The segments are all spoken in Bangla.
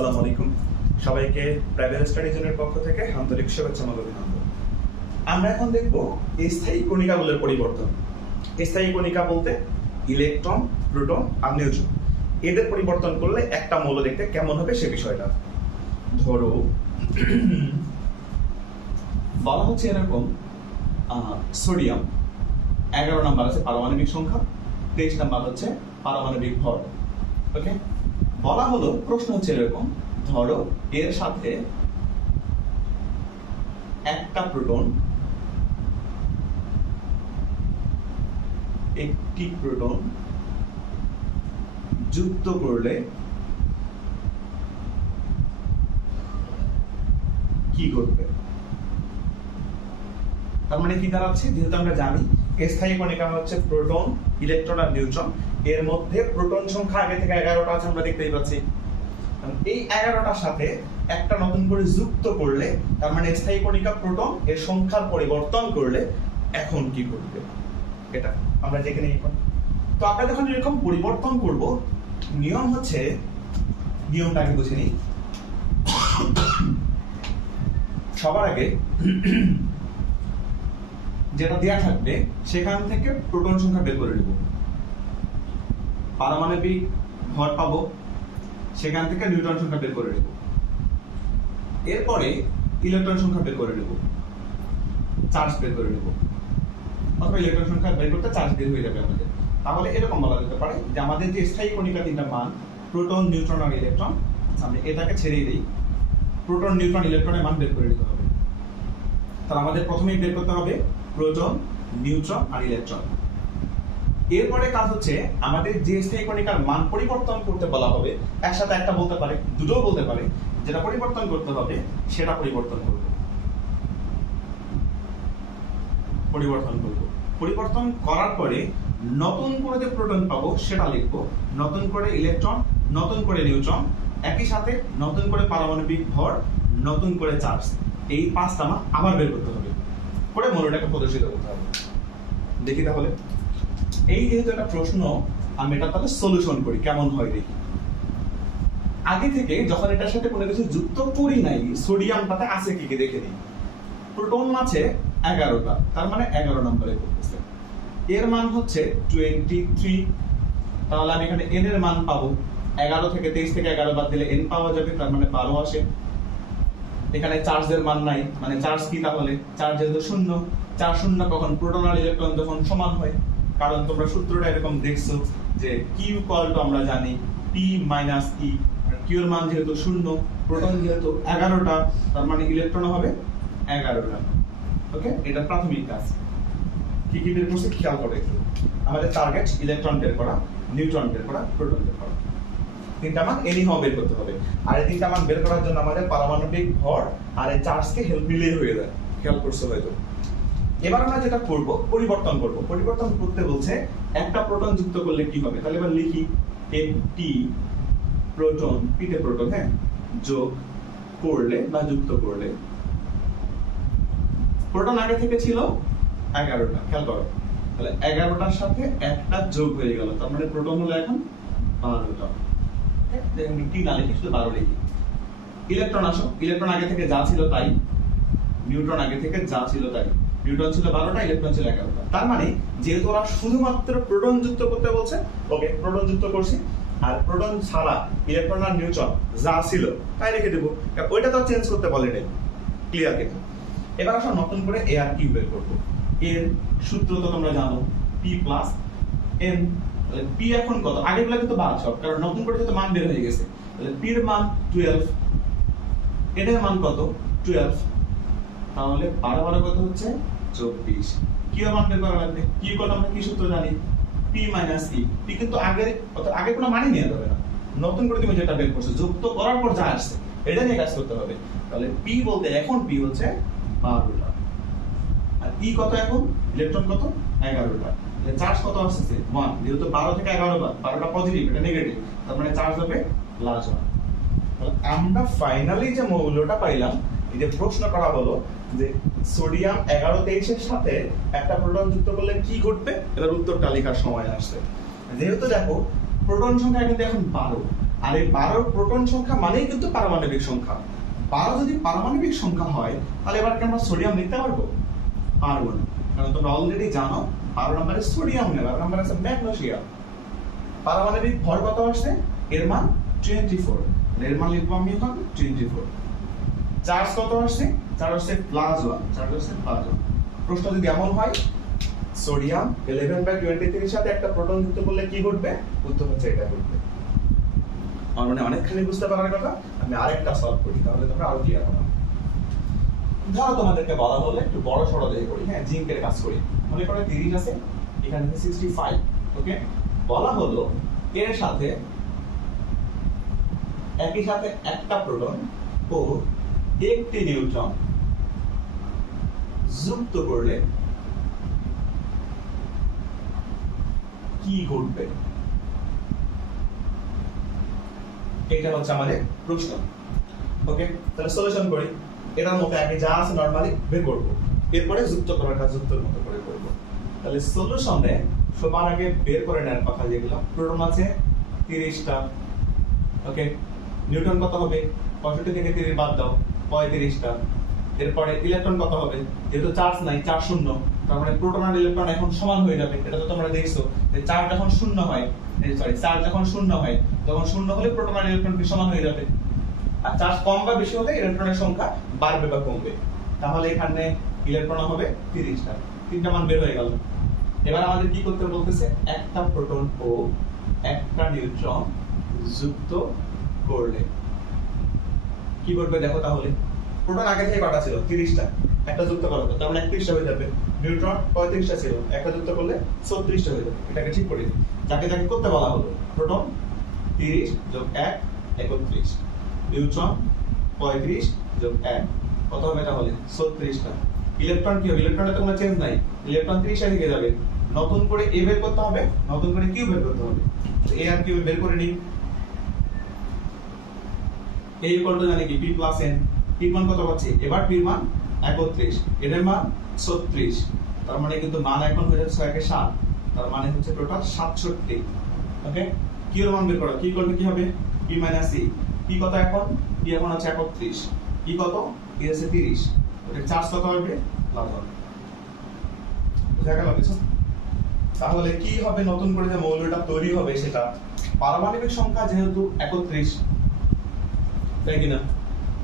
আসসালামু আলাইকুম। সবাইকে প্রাইভেট স্টাডি পক্ষ থেকে আন্তরিক শুভেচ্ছা অভিনন্দন। আমরা এখন দেখব স্থায়ী কণিকাগুলোর পরিবর্তন। স্থায়ী কণিকা বলতে ইলেকট্রন, প্রোটন আর নিউট্রন। এদের পরিবর্তন করলে একটা মৌল দেখতে কেমন হবে সে বিষয়টা। ধরো, বলা হচ্ছে এরকম সোডিয়াম। এগারো নাম্বার আছে পারমাণবিক সংখ্যা, তেইশ নাম্বার হচ্ছে পারমাণবিক ভর। ওকে? বলা হলো, প্রশ্ন হচ্ছে এরকম, ধরো এর সাথে একটা প্রোটন একটি প্রোটন যুক্ত করলে কি ঘটবে? তার মানে কি দাঁড়াচ্ছে? যেহেতু আমরা জানি, স্থায়ী কণিকা হচ্ছে প্রোটন ইলেকট্রন আর নিউট্রন এর মধ্যে প্রোটন সংখ্যা আগে থেকে এগারোটা আছে, আমরা দেখতেই পাচ্ছি। এই এগারোটার সাথে একটা নতুন করে যুক্ত করলে, তার মানে স্থায়ী কণিকা প্রোটন এর সংখ্যার পরিবর্তন করলে এখন কি করবে? এটা আমরা যেখানে তো আমরা যখন এরকম পরিবর্তন করব, নিয়ম হচ্ছে, নিয়মটা আগে বুঝে নিই। সবার আগে যেটা দেয়া থাকবে, সেখান থেকে প্রোটন সংখ্যা বের করে নেব। পারমাণবিক ভর পাবো, সেখান থেকে নিউট্রন সংখ্যা বের করে নেব। এরপরে ইলেকট্রন সংখ্যা বের করে নেব, চার্জ বের করে নেব। অথবা ইলেকট্রন সংখ্যা বের করতে চার্জ বের হয়ে যাবে আমাদের। তাহলে এরকম বলা যেতে পারে যে আমাদের যে স্থায়ী কণিকা তিনটা মান, প্রোটন, নিউট্রন আর ইলেকট্রন, আমি এটাকে ছেড়েই দিই, প্রোটন, নিউট্রন, ইলেকট্রনের মান বের করে নিতে হবে। তাহলে আমাদের প্রথমেই বের করতে হবে প্রোটন, নিউট্রন আর ইলেকট্রন। এরপরে কাজ হচ্ছে আমাদের যে স্থায়ী মান পরিবর্তন করতে বলা হবে, একসাথে একটা বলতে পারে, দুটোও বলতে পারে। যেটা পরিবর্তন করতে হবে, সেটা পরিবর্তন করব। পরিবর্তন করব। পরিবর্তন করার পরে নতুন করে যে প্রোটন পাবো, সেটা লিখব। নতুন করে ইলেকট্রন, নতুন করে নিউট্রন, একই সাথে নতুন করে পারমাণবিক ভর, নতুন করে চার্জ। এই পাঁচটা মান আবার বের করতে হবে। করে মনোটাকে প্রদর্শিত করতে হবে। দেখি তাহলে। এই যেহেতু একটা প্রশ্ন, আমি এটা তাহলে সলিউশন করি, কেমন হয় দেখি। আগে থেকে যখন এটার সাথে কোনো কিছু যুক্ত করি নাই সোডিয়ামটাতে আছে কি কি দেখে নিই। প্রোটন আছে এগারোটা, তার মানে এগারো নম্বরে করতেছে এর মান হচ্ছে টোয়েন্টি থ্রি তাহলে আমি এখানে এন এর মান পাবো। এগারো থেকে তেইশ থেকে এগারো বাদ দিলে এন পাওয়া যাবে, তার মানে বারো আসে। এখানে চার্জের মান নাই মানে চার্জ কি তাহলে? চার্জ যেহেতু শূন্য, চার শূন্য কখন প্রোটন আর ইলেকট্রন যখন সমান হয় কারণ তোমরা সূত্রটা এরকম দেখছ যে কিউ কল তো আমরা জানি পি মাইনাস ই কিউর মান যেহেতু শূন্য, প্রোটন যেহেতু এগারোটা, তার মানে ইলেকট্রন হবে এগারোটা। ওকে এটা প্রাথমিক কাজ। কি কি বের করছে? খেয়াল করে একটু। আমাদের টার্গেট ইলেকট্রন বের করা নিউট্রন বের করা প্রোটন বের করা। তিনটা মান এনিহাও বের করতে হবে। আর এই তিনটা মান বের করার জন্য আমাদের পারমাণবিক ভর আর এই চার্জকে হেল্প মিলিয়ে হয়ে যায়। খেয়াল করছ হয়তো। এবার আমরা যেটা করব, পরিবর্তন করব। পরিবর্তন করতে বলছে একটা প্রোটন যুক্ত করলে কি হবে? তাহলে এবার লিখি একটি প্রোটন পিতে প্রোটন হ্যাঁ? যোগ করলে বা যুক্ত করলে। প্রোটন আগে থেকে ছিল এগারোটা, খেয়াল করো। তাহলে এগারোটার সাথে একটা যোগ হয়ে গেল। তার মানে প্রোটন হলো এখন বারোটা। টি না লিখি? শুধু বারো লিখি। ইলেকট্রন আসো। ইলেকট্রন আগে থেকে যা ছিল তাই। নিউট্রন আগে থেকে যা ছিল তাই। নিউট্রন ছিল বারোটা ইলেকট্রন ছিল এগারোটা। তার মানে যেহেতু ওরা শুধুমাত্র প্রোটন যুক্ত করতে বলছে ওকে প্রোটন যুক্ত করছি, আর প্রোটন ছাড়া ইলেকট্রন আর নিউট্রন যা ছিল তাই রেখে দেবো। ওইটা তো চেঞ্জ করতে বলে নাই ক্লিয়ার কিন্তু এবার আসো নতুন করে এ আর কিউ বের করব। এর সূত্র তো তোমরা জানো পি প্লাস এন পি এখন কত? আগেগুলো কিন্তু বাদ সব কারণ নতুন করে তো মান বের হয়ে গেছে, তাহলে পির মান টুয়েলভ এটার মান কত? টুয়েলভ তাহলে বারো বারো কত হচ্ছে? চব্বিশ। কি মান বের করা লাগবে? কি কত আমরা কি সূত্র জানি? পি মাইনাস ই পি কিন্তু আগে আগে কোনো মানই নেওয়া যাবে না। নতুন করে তুমি যেটা বের করছ, যুক্ত করার পর যা আসছে, এটা নিয়ে কাজ করতে হবে। তাহলে পি বলতে এখন পি হচ্ছে বারোটা। আর ই কত এখন? ইলেকট্রন কত? এগারোটা। চার্জ কত আসছে ওয়ান যেহেতু বারো থেকে এগারো বার, বারোটা পজিটিভ এটা নেগেটিভ তার মানে চার্জ হবে প্লাস ওয়ান আমরা ফাইনালি যে মৌলটা পাইলাম যে প্রশ্ন করা হলো যে সোডিয়াম এগারো তেইশের সাথে একটা প্রোটন যুক্ত করলে কি ঘটবে? এবার উত্তরটা লেখার সময় আসছে। যেহেতু দেখো, প্রোটন সংখ্যা কিন্তু এখন বারো। আর এই বারো প্রোটন সংখ্যা মানেই কিন্তু পারমাণবিক সংখ্যা। বারো যদি পারমাণবিক সংখ্যা হয়, তাহলে এবার কি আমরা সোডিয়াম লিখতে পারব? পারব না। কারণ তোমরা অলরেডি জানো, বারো নম্বরে সোডিয়াম নেই, বারো নম্বরে আছে ম্যাগনেসিয়াম। পারমাণবিক ভর কত আসছে? এর মান টোয়েন্টি ফোর এর মান লিখব আমি এখন টোয়েন্টি ফোর চার্জ কত আসছে? চার্জ আসছে প্লাস ওয়ান চার্জ আসছে প্লাস ওয়ান প্রশ্ন যদি এমন হয় সোডিয়াম ইলেভেন বাই টোয়েন্টি থ্রির সাথে একটা প্রোটন যুক্ত করলে কি ঘটবে? উত্তর হচ্ছে এটা ঘটবে। আমার মানে অনেকখানি বুঝতে পারার কথা, আমি আরেকটা সলভ করি, তাহলে তোমরা আরও ক্লিয়ার হবে। ধরো তোমাদেরকে বলা হলো, একটু বড় সড়ো দিয়ে করি হ্যাঁ জিঙ্কের কাজ করি। মনে করো তিরিশ আছে, এখানে সিক্সটি ফাইভ ওকে বলা হলো, এর সাথে, একই সাথে একটা প্রোটন ও একটি নিউট্রন যুক্ত করলে কি ঘটবে? এটা হচ্ছে আমাদের প্রশ্ন। ওকে তাহলে সলিউশন করি। এটার মধ্যে আগে যা আছে নরমালি বের করব। এরপরে যুক্ত করার কাজ যুক্তর মতো করে করব। তাহলে সলিউশনে সবার আগে বের করে নেওয়ার কথা যেগুলো, প্রোটন আছে তিরিশটা। ওকে নিউটন কত হবে? পঁয়ষট্টি থেকে তিরিশ বাদ দাও। পঁয়ত্রিশটা। এরপরে ইলেকট্রন কত হবে? যেহেতু চার্জ নাই চার্জ শূন্য। তার মানে প্রোটন আর ইলেকট্রন এখন সমান হয়ে যাবে। এটা তো তোমরা দেখছ যে চার্জ যখন শূন্য হয় সরি চার্জ যখন শূন্য হয়, তখন শূন্য হলে প্রোটন আর ইলেকট্রন সমান হয়ে যাবে। আর চার্জ কম বা বেশি হলে ইলেকট্রনের সংখ্যা বাড়বে বা কমবে। তাহলে এখানে ইলেকট্রন হবে তিরিশটা। তিনটা মান বের হয়ে গেল। এবার আমাদের কি করতে বলতেছে? একটা প্রোটন ও একটা নিউট্রন যুক্ত করলে। কি করবে দেখো তাহলে। প্রোটন আগে থেকে কটা ছিল? তিরিশটা। একটা যুক্ত করো তার মানে একত্রিশটা হয়ে যাবে। নিউট্রন পঁয়ত্রিশটা ছিল। একটা যুক্ত করলে ছত্রিশটা হয়ে যাবে। এটাকে ঠিক করে যাকে যাকে করতে বলা হলো প্রোটন তিরিশ যোগ এক, একত্রিশ। নিউট্রন পঁয়ত্রিশ যোগ এক। কত হবে তাহলে? ছত্রিশটা। ইলেকট্রন কি হবে? ইলেকট্রনের তো কোনো চেঞ্জ নাই। ইলেকট্রন ত্রিশে থেকে যাবে। নতুন করে এ বের করতে হবে, নতুন করে কিউ বের করতে হবে। এ আর কিউ বের করে নিই। এ ইকুয়াল টু কি? মান কত এবার মান একত্রিশ। এদের মান ছত্রিশ। তার মানে কিন্তু মান এখন হয়ে যাচ্ছে একে সাত। তার মানে হচ্ছে টোটাল সাতষট্টি। ওকে কিউর মান বের করো? কি হবে? পি কত এখন? এখন কত? তিরিশ। ওটা চার্জ কত হবে? তাহলে কি হবে? নতুন করে যে মৌলটা তৈরি হবে সেটা, পারমাণবিক সংখ্যা যেহেতু একত্রিশ তাই কিনা?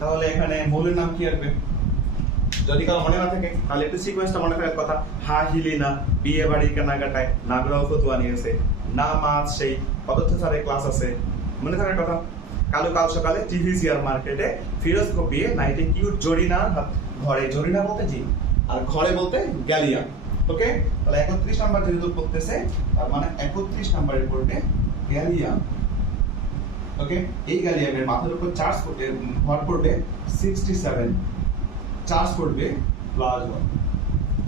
তাহলে এখানে নাম কি আসবে? যদি কারও মনে না থাকে, তাহলে একটু সিকোয়েন্সটা মনে কথা। হা বিয়ে বাড়ি, কেনাকাটায়, নাগরাও ফতুয়া নিয়েছে না মাছ সেই পদার্থ ক্লাস আছে। মনে থাকার কথা? কালো, কাল সকালে টিভিসিআর মার্কেটে ফিরোজ কপিয়ে নাইটে জরিনা ঘরে। জরিনা বলতে জি আর ঘরে বলতে গ্যালিয়া। ওকে তাহলে একত্রিশ নাম্বার যেহেতু পড়তেছে, তার মানে একত্রিশ নাম্বারে পড়বে গ্যালিয়াম ওকে এই গ্যালিয়ামের মাথার উপর চার্জ করবে ভর করবে সিক্সটি সেভেন চার্জ করবে প্লাস ওয়ান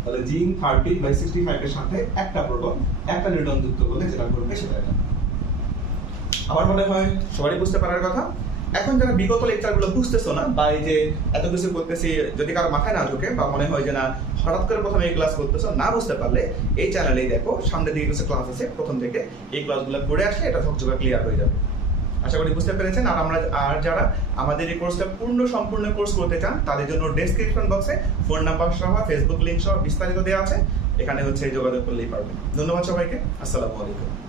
তাহলে জিন থার্টি বাই সিক্সটি ফাইভের সাথে একটা প্রোটন একটা নিউটন যুক্ত করলে যেটা করবে সেটা এটা। আমার মনে হয় সবারই বুঝতে পারার কথা। এখন যারা বিগত লেকচারগুলো বুঝতেছো না, বা এই যে এত কিছু করতেছি, যদি কারও মাথায় না ঢোকে, বা মনে হয় যে না, হঠাৎ করে প্রথমে এই ক্লাস করতেছো, না বুঝতে পারলে এই চ্যানেলেই দেখো সামনে দিকে কিছু ক্লাস আছে, প্রথম থেকে এই ক্লাসগুলো করে আসলে এটা ঝকঝকা ক্লিয়ার হয়ে যাবে। আশা করি বুঝতে পেরেছেন। আর আমরা আর যারা আমাদের এই কোর্সটা পূর্ণ সম্পূর্ণ কোর্স করতে চান, তাদের জন্য ডেসক্রিপশন বক্সে ফোন নাম্বার সহ ফেসবুক লিংক সহ বিস্তারিত দেওয়া আছে। এখানে হচ্ছে যোগাযোগ করলেই পারবেন। ধন্যবাদ সবাইকে। আসসালামু আলাইকুম।